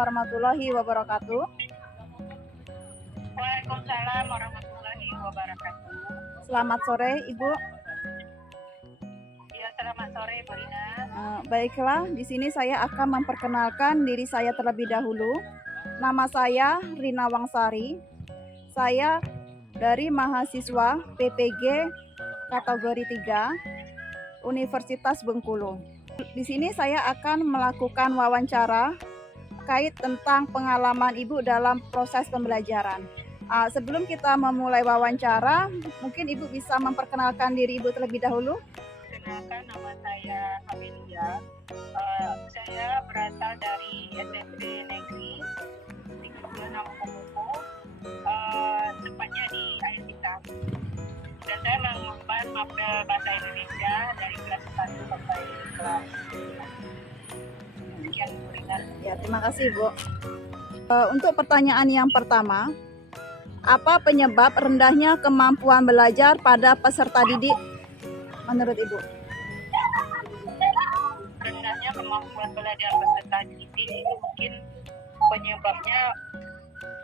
warahmatullahi wabarakatuh. Waalaikumsalam warahmatullahi wabarakatuh. Selamat sore, Ibu. Ya, selamat sore, Bu Rina. Baiklah, di sini saya akan memperkenalkan diri saya terlebih dahulu. Nama saya Rina Wangsari. Saya dari mahasiswa PPG kategori 3 Universitas Bengkulu. Di sini saya akan melakukan wawancara terkait tentang pengalaman Ibu dalam proses pembelajaran. Sebelum kita memulai wawancara, mungkin Ibu bisa memperkenalkan diri Ibu terlebih dahulu. Kenalkan, nama saya Amelia. Saya berasal dari SMP Negeri 36 Komuko, tepatnya di Air Hitam. Dan saya mengemban mapel bahasa Indonesia dari kelas 1 sampai kelas 9. Sekian, Bu Rina. Ya, terima kasih, Bu. Untuk pertanyaan yang pertama, apa penyebab rendahnya kemampuan belajar pada peserta didik menurut Ibu? Rendahnya kemampuan belajar peserta didik itu mungkin penyebabnya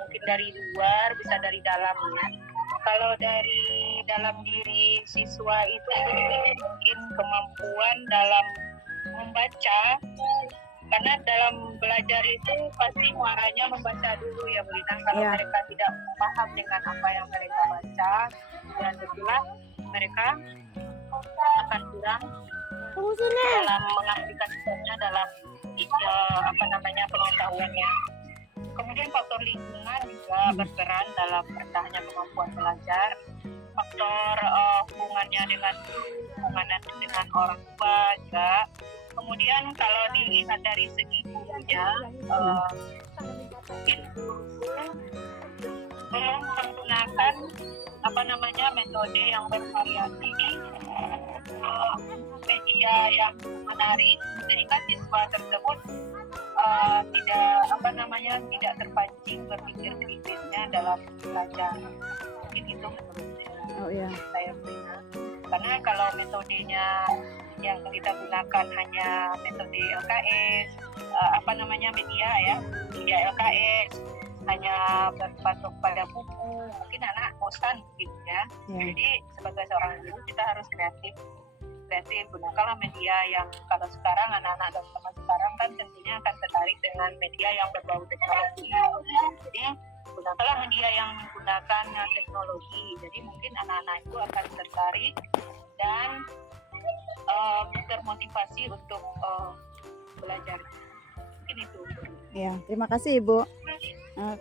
mungkin dari luar, bisa dari dalamnya. Kalau dari dalam diri siswa itu mungkin kemampuan dalam membaca, karena dalam belajar itu pasti muaranya membaca dulu ya Bu Lina. Kalau mereka tidak paham dengan apa yang mereka baca, dan tentulah mereka akan kurang dalam mengaplikasikannya dalam pengetahuannya. Kemudian faktor lingkungan juga berperan dalam rendahnya kemampuan belajar. Faktor hubungannya dengan guru, hubungannya dengan orang tua juga. Kemudian kalau dilihat dari segi gurunya, mungkin guru belum menggunakan metode yang bervariasi, media yang menarik, sehingga siswa tersebut tidak terpancing berpikir kritisnya dalam belajar. Mungkin itu menurut saya. Karena kalau metodenya yang kita gunakan hanya metode LKS, media LKS, hanya berpatok pada buku, mungkin anak bosan gitu ya. Jadi sebagai seorang guru kita harus kreatif, gunakanlah media yang, kalau sekarang anak-anak dan teman sekarang kan tentunya akan tertarik dengan media yang berbau teknologi. Jadi gunakanlah media yang menggunakan teknologi. Jadi mungkin anak-anak itu akan tertarik dan termotivasi untuk belajar. Mungkin itu. Ya, terima kasih Ibu.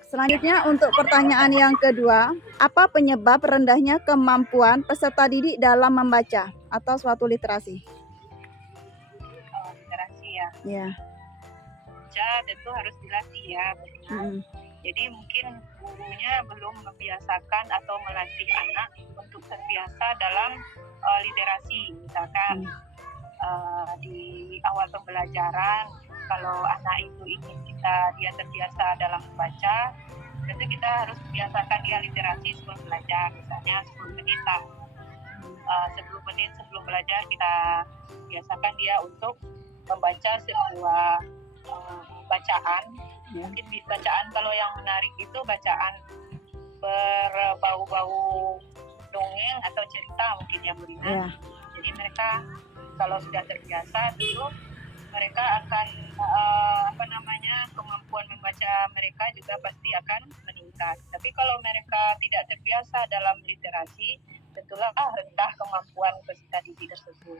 Selanjutnya untuk pertanyaan yang kedua, apa penyebab rendahnya kemampuan peserta didik dalam membaca atau suatu literasi? Literasi ya. Ya. Baca tentu harus dilatih ya. Jadi mungkin gurunya belum membiasakan atau melatih anak untuk terbiasa dalam literasi. Misalkan di awal pembelajaran, kalau anak itu ingin dia terbiasa dalam membaca, tentu kita harus biasakan dia literasi sebelum belajar. Misalnya 10 menit lah. 10 menit sebelum belajar kita biasakan dia untuk membaca sebuah bacaan. Mungkin bacaan kalau yang menarik itu bacaan berbau-bau dongeng atau cerita mungkin ya Bu Rina. Jadi mereka kalau sudah terbiasa tentu mereka akan kemampuan membaca mereka juga pasti akan meningkat. Tapi kalau mereka tidak terbiasa dalam literasi, tentulah rendah kemampuan peserta didik tersebut.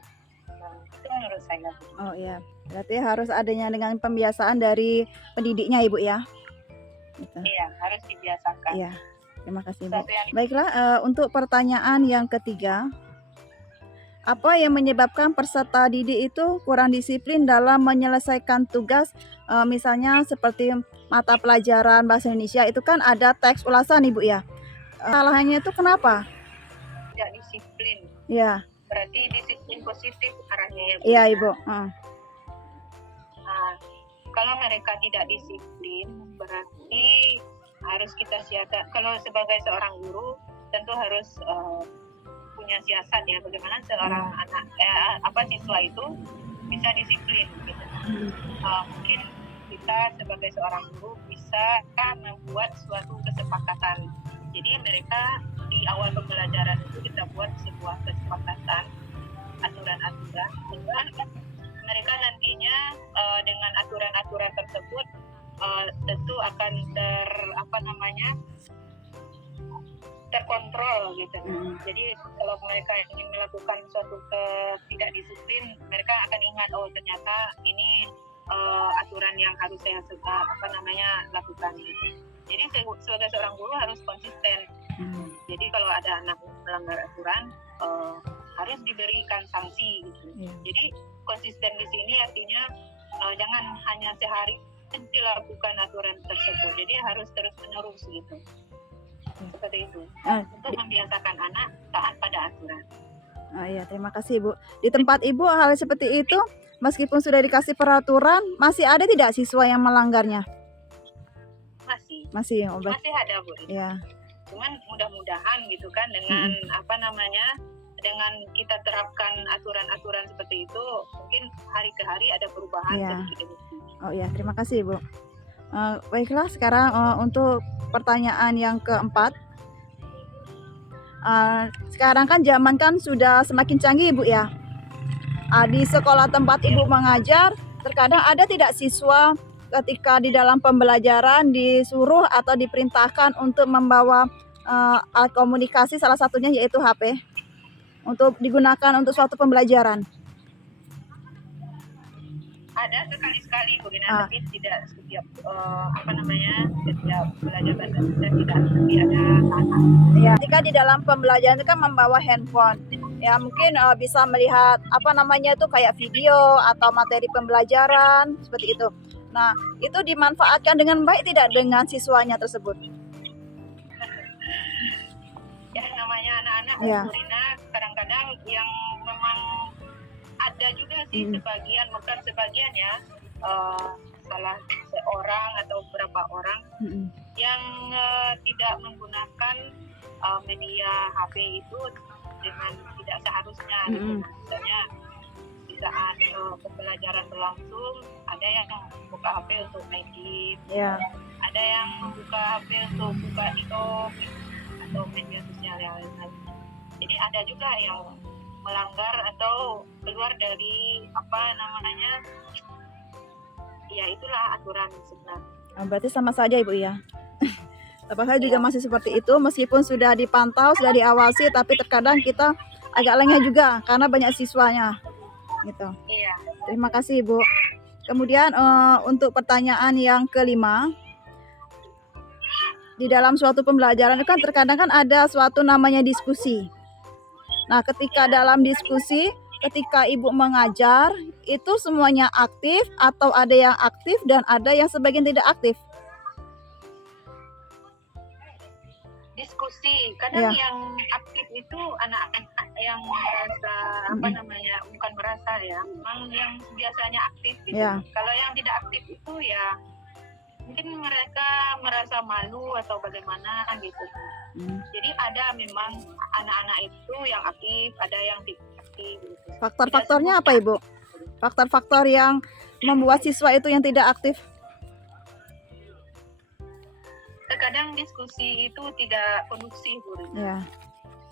Itu menurut saya. Oh iya, berarti harus adanya dengan pembiasaan dari pendidiknya Ibu ya? Gitu. Iya, harus dibiasakan. Iya, terima kasih Bu. Baiklah, untuk pertanyaan yang ketiga, apa yang menyebabkan peserta didik itu kurang disiplin dalam menyelesaikan tugas, misalnya seperti mata pelajaran bahasa Indonesia itu kan ada teks ulasan Ibu ya. Salahnya itu kenapa? Tidak disiplin. Ya. Berarti disiplin positif arahnya ya Bu. Iya Ibu. Kalau mereka tidak disiplin, berarti harus kita siasat. Kalau sebagai seorang guru tentu harus punya siasat ya, bagaimana seorang siswa itu bisa disiplin gitu. Mungkin kita sebagai seorang guru bisa membuat suatu kesepakatan. Jadi mereka di awal pembelajaran itu kita buat sebuah kesepakatan, aturan-aturan, sehingga mereka nantinya dengan aturan-aturan tersebut tentu akan terkontrol gitu. Jadi kalau mereka ingin melakukan suatu ketidakdisiplin, mereka akan ingat, oh ternyata ini aturan yang harus saya lakukan gitu. Jadi sebagai seorang guru harus konsisten. Jadi kalau ada anak melanggar aturan harus diberikan sanksi gitu. Jadi konsisten di sini artinya jangan hanya sehari dilakukan aturan tersebut. Jadi harus terus-menerus gitu. Seperti itu. Untuk membiasakan anak taat pada aturan. Iya, terima kasih Ibu. Di tempat Ibu hal seperti itu, meskipun sudah dikasih peraturan, masih ada tidak siswa yang melanggarnya? Masih ada Bu. Ya. Cuman mudah-mudahan gitu kan dengan dengan kita terapkan aturan-aturan seperti itu, mungkin hari ke hari ada perubahan sedikit demi sedikit. Oh iya, terima kasih Ibu. Baiklah, sekarang untuk pertanyaan yang keempat. Sekarang kan zaman kan sudah semakin canggih Ibu ya. Di sekolah tempat Ibu mengajar, terkadang ada tidak siswa ketika di dalam pembelajaran disuruh atau diperintahkan untuk membawa alat komunikasi, salah satunya yaitu HP, untuk digunakan untuk suatu pembelajaran? Ada sekali-sekali Bu, tapi tidak setiap setiap pelajaran dan tidak ada saat. Ya, ketika di dalam pembelajaran itu kan membawa handphone, ya mungkin bisa melihat itu kayak video atau materi pembelajaran seperti itu. Nah, itu dimanfaatkan dengan baik tidak dengan siswanya tersebut? Ya, namanya anak-anak Rina, kadang-kadang yang memang ada juga sih bukan sebagian ya, salah seorang atau beberapa orang yang tidak menggunakan media HP itu dengan tidak seharusnya. Misalnya di saat pembelajaran berlangsung, ada yang membuka HP untuk main game, ada yang membuka HP untuk buka TikTok atau media sosial yang lain. Jadi ada juga yang melanggar atau keluar dari ya itulah aturan sebenarnya. Berarti sama saja Ibu ya. Tempat saya juga masih seperti itu, meskipun sudah dipantau, sudah diawasi, tapi terkadang kita agak lengah juga karena banyak siswanya gitu. Iya. Terima kasih Ibu. Kemudian untuk pertanyaan yang kelima, di dalam suatu pembelajaran kan terkadang kan ada suatu namanya diskusi. Nah, ketika dalam diskusi, ketika Ibu mengajar, itu semuanya aktif atau ada yang aktif dan ada yang sebagian tidak aktif? Diskusi, kadang yang aktif itu anak-anak yang merasa bukan merasa ya, memang yang biasanya aktif gitu. Kalau yang tidak aktif itu ya mungkin mereka merasa malu atau bagaimana gitu. Jadi ada memang anak-anak itu yang aktif, ada yang tidak aktif gitu. Faktor-faktornya apa Ibu? Faktor-faktor yang membuat siswa itu yang tidak aktif? Terkadang diskusi itu tidak kondusif Bu.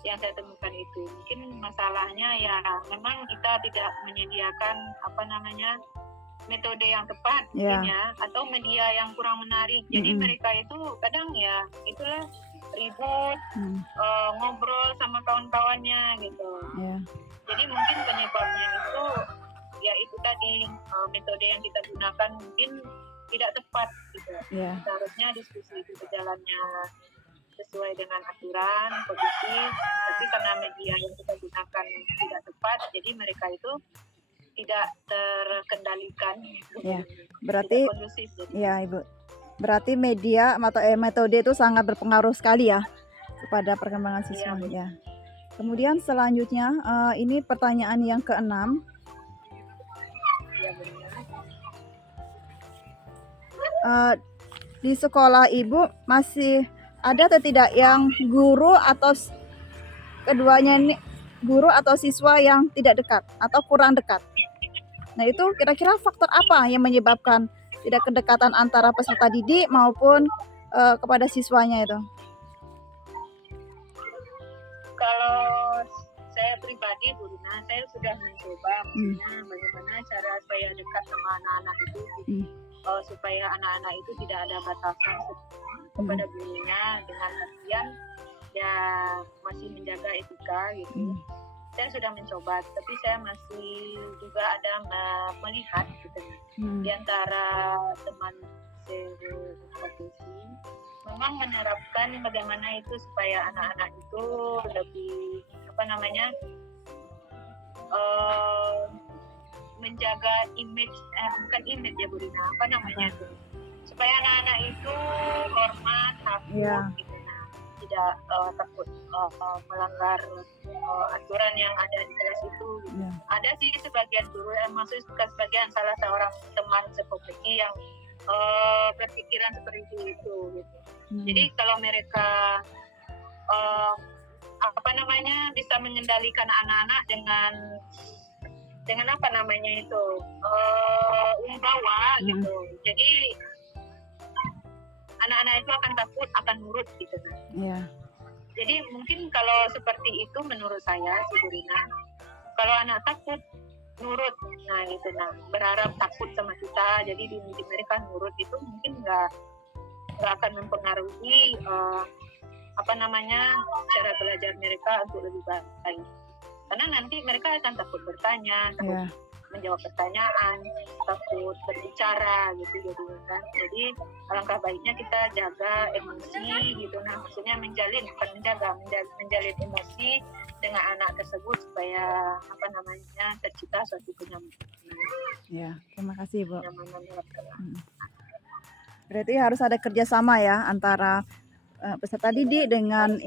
Yang saya temukan itu mungkin masalahnya ya memang kita tidak menyediakan metode yang tepat atau media yang kurang menarik. Jadi mereka itu kadang ya itulah ribut, ngobrol sama kawan-kawannya gitu. Jadi mungkin penyebabnya itu ya itu tadi metode yang kita gunakan mungkin tidak tepat gitu. Seharusnya diskusi itu berjalannya sesuai dengan aturan, kondusif, tapi karena media yang kita gunakan tidak tepat, jadi mereka itu tidak terkendalikan. Berarti kondusif, Ibu. Berarti media atau metode itu sangat berpengaruh sekali ya kepada perkembangan siswa. Kemudian selanjutnya ini pertanyaan yang keenam. Di sekolah Ibu masih ada atau tidak yang guru atau keduanya ini, guru atau siswa yang tidak dekat atau kurang dekat? Nah, itu kira-kira faktor apa yang menyebabkan tidak kedekatan antara peserta didik maupun kepada siswanya itu? Kalau saya pribadi, Bu Rina, saya sudah mencoba maksudnya bagaimana cara supaya dekat sama anak-anak itu, supaya anak-anak itu tidak ada batasan kepada gurunya dengan artian ya masih menjaga etika gitu. Saya sudah mencoba, tapi saya masih juga ada melihat gitu di antara teman seprofesi memang menerapkan bagaimana itu supaya anak-anak itu lebih menjaga image, bukan image ya Bu Rina, itu supaya anak-anak itu hormat, takut gitu, tidak takut melanggar aturan yang ada di kelas itu. Ada sih sebagian guru, maksud sebagian salah seorang teman seprofesi yang berpikiran seperti itu gitu. Jadi kalau mereka bisa mengendalikan anak-anak dengan wibawa gitu. Jadi anak-anak itu akan takut, akan nurut gitu kan. Jadi mungkin kalau seperti itu menurut saya sih Bu Rina, kalau anak takut nurut, berharap takut sama kita, jadi dididik mereka nurut, itu mungkin nggak akan mempengaruhi cara belajar mereka untuk lebih baik. Karena nanti mereka akan takut bertanya, takut menjawab pertanyaan, takut berbicara gitu kan. Jadi alangkah baiknya kita jaga emosi gitu, maksudnya menjalin emosi dengan anak tersebut supaya tercipta suatu kenyamanan. Ya, terima kasih Bu. Berarti harus ada kerjasama ya antara peserta didik dengan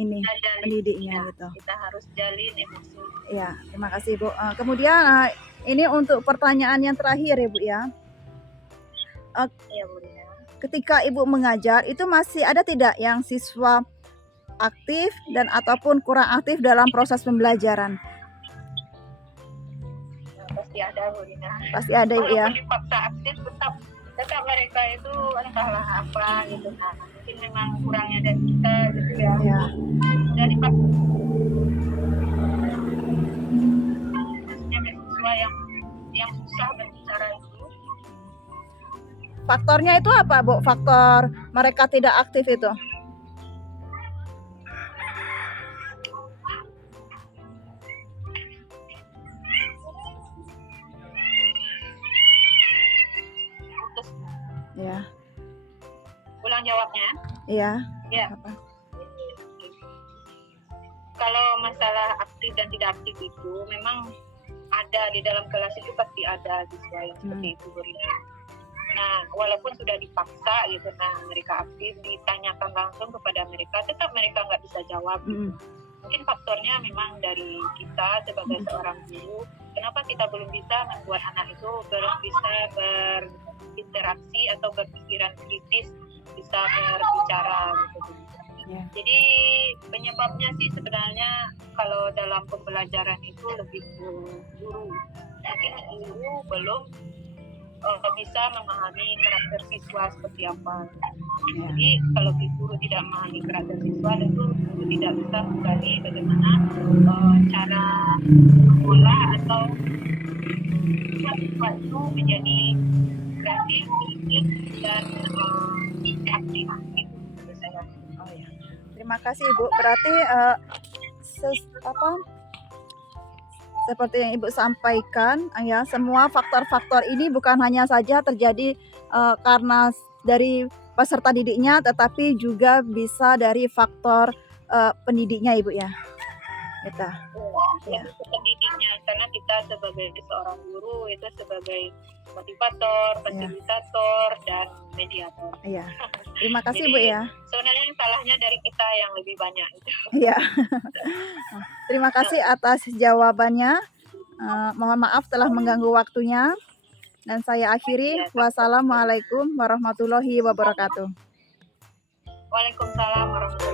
pendidiknya gitu. Kita harus jalin emosi. Ya, terima kasih Bu. Kemudian ini untuk pertanyaan yang terakhir ya Bu ya. Iya Bu Rina. Ketika Ibu mengajar itu masih ada tidak yang siswa aktif dan ataupun kurang aktif dalam proses pembelajaran? Pasti ada Bu Rina. Pasti ada Ibu ya. Walaupun dipaksa aktif tetap mereka itu entahlah apa gitu, mungkin memang kurangnya dari kita gitu ya. Dari maksudnya siswa yang susah berbicara itu. Faktornya itu apa Bu? Faktor mereka tidak aktif itu? Ya. Ulang jawabnya? Iya. Ya. Apa? Kalau masalah aktif dan tidak aktif itu memang ada di dalam kelas itu, pasti ada siswa yang seperti itu Bu Rina. Nah, walaupun sudah dipaksa gitu, mereka aktif, ditanyakan langsung kepada mereka, tetap mereka nggak bisa jawab. Mungkin faktornya memang dari kita sebagai seorang guru, kenapa kita belum bisa membuat anak itu bisa berinteraksi atau berpikiran kritis, bisa berbicara gitu. Jadi penyebabnya sih sebenarnya kalau dalam pembelajaran itu lebih ke guru. Mungkin guru belum bisa memahami karakter siswa seperti apa. Jadi kalau guru tidak memahami karakter siswa, tentu guru tidak bisa menggali bagaimana cara mengolah atau siswa itu menjadi kreatif, kritis, dan aktif. Terima kasih Ibu. Berarti seperti yang Ibu sampaikan ya, semua faktor-faktor ini bukan hanya saja terjadi karena dari peserta didiknya, tetapi juga bisa dari faktor pendidiknya Ibu ya. Kita. Pendidiknya, karena kita sebagai seorang guru itu sebagai motivator, fasilitator, dan mediator. Iya. Terima kasih Jadi, Bu ya. Sebenarnya salahnya dari kita yang lebih banyak. Iya. Terima kasih atas jawabannya. Mohon maaf telah mengganggu waktunya. Dan saya akhiri. Wassalamualaikum warahmatullahi wabarakatuh. Waalaikumsalam warahmatullahi wabarakatuh.